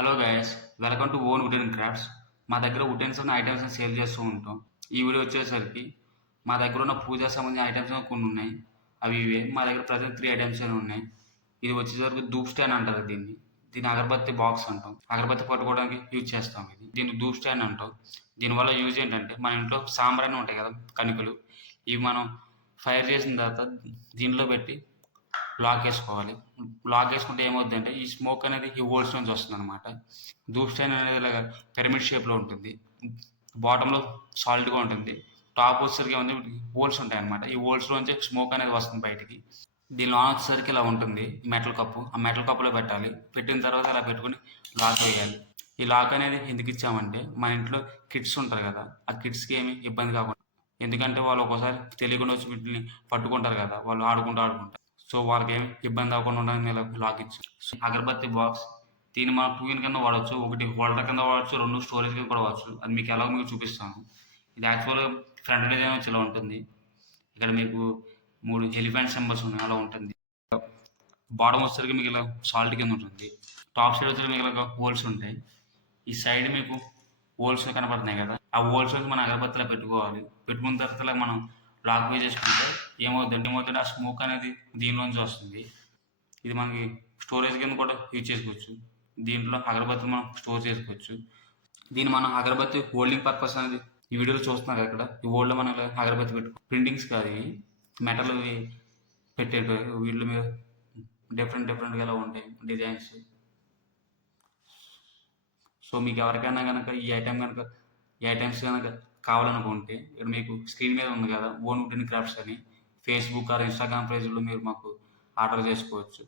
Hello guys, welcome to own wooden crafts. మా దగ్గర వుడెన్స్ ఉన్న ఐటమ్స్ సేల్ చేస్తూ ఉంటాం. ఈ వీడియో వచ్చేసరికి మా దగ్గర ఉన్న పూజా సంబంధించిన ఐటమ్స్ కొన్ని ఉన్నాయి. అవి ఇవే. మా దగ్గర ప్రజెంట్ 3 ఐటమ్స్ ఉన్నాయి. ఇది వచ్చేసరికి ధూప్ స్టాండ్ అంటారు దీన్ని. దీన్ని అగరబత్తి బాక్స్ అంటాం. అగరబత్తి పట్టుకోవడానికి యూజ్ చేస్తాం. దీన్ని ధూప్ స్టాండ్ అంటాం. దీనివల్ల యూజ్ ఏంటంటే మన ఇంట్లో సాంబ్రాణి ఉంటాయి కదా, కణికలు. ఇవి మనం ఫైర్ చేసిన తర్వాత దీనిలో పెట్టి లాక్ వేసుకోవాలి. లాక్ వేసుకుంటే ఏమవుతుందంటే ఈ స్మోక్ అనేది ఈ హోల్స్ నుంచి వస్తుంది అనమాట. ధూప్ స్టాండ్ అనేది ఇలాగ పిరమిడ్ షేప్లో ఉంటుంది. బాటంలో సాలిడ్గా ఉంటుంది. టాప్ వచ్చేసరికి ఏముంది, హోల్స్ ఉంటాయి అనమాట. ఈ హోల్స్లోంచి స్మోక్ అనేది వస్తుంది బయటికి. దీని లోన్ వచ్చేసరికి ఇలా ఉంటుంది మెటల్ కప్పు. ఆ మెటల్ కప్పులో పెట్టాలి. పెట్టిన తర్వాత ఇలా పెట్టుకుని లాక్ వేయాలి. ఈ లాక్ అనేది ఎందుకు ఇచ్చామంటే మన ఇంట్లో కిడ్స్ ఉంటారు కదా, ఆ కిడ్స్కి ఏమి ఇబ్బంది కాకుండా. ఎందుకంటే వాళ్ళు ఒక్కోసారి తెలియకుండా వచ్చి వీటిని పట్టుకుంటారు కదా, వాళ్ళు ఆడుకుంటారు. సో వాళ్ళకి ఏమి ఇబ్బంది అవ్వకుండా ఉండడానికి ఇలా లాక్ ఇచ్చాం. అగరబత్తి బాక్స్. దీన్ని మనం 2 ఇన్ కింద వాడచ్చు. ఒకటి హోల్డర్ కింద వాడచ్చు, 2 స్టోరేజ్ కింద కూడా వాడచ్చు. అది మీకు ఎలాగో మీకు చూపిస్తాను. ఇది యాక్చువల్గా ఫ్రంట్ డిజైన్ వచ్చి ఇలా ఉంటుంది. ఇక్కడ మీకు 3 ఎలిఫెంట్ సింబల్స్ ఉన్నాయి, అలా ఉంటుంది. బాటమ్ వచ్చేసరికి మీకు ఇలా సాల్ట్ కింద ఉంటుంది. టాప్ సైడ్ వచ్చేసరికి మీకు ఇలా హోల్స్ ఉంటాయి. ఈ సైడ్ మీకు హోల్స్ కనపడుతున్నాయి కదా, ఆ హోల్స్ వచ్చి మనం అగరబత్తిలో పెట్టుకోవాలి. పెట్టుకున్న తర్వాత ఇలా మనం లాక్ వేసేసుకుంటే ఏమవుతుందంటే ఆ స్మోక్ అనేది దీనిలోంచి వస్తుంది. ఇది మనకి స్టోరేజ్ కింద కూడా యూజ్ చేసుకోవచ్చు. దీంట్లో అగరబత్తి మనం స్టోర్ చేసుకోవచ్చు. దీన్ని మనం అగరబత్తి హోల్డింగ్ పర్పస్ అనేది ఈ వీడియోలో చూస్తున్నారు ఇక్కడ. ఈ హోల్డ్లో మనం ఇలా అగరబత్తి ప్రింటింగ్స్ కాదు ఇవి, మెటల్ పెట్టేవి. వీటి మీద డిఫరెంట్గా ఇలా ఉంటాయి డిజైన్స్. సో మీకు ఎవరికైనా కనుక ఈ ఐటమ్స్ కనుక కావాలనుకుంటే ఇక్కడ మీకు స్క్రీన్ మీద ఉంది కదా ఓన్ వుడెన్ క్రాఫ్ట్స్ అని, ఫేస్బుక్ ఆర్ ఇన్స్టాగ్రామ్ పేజ్లో మీరు మాకు ఆర్డర్ చేసుకోవచ్చు.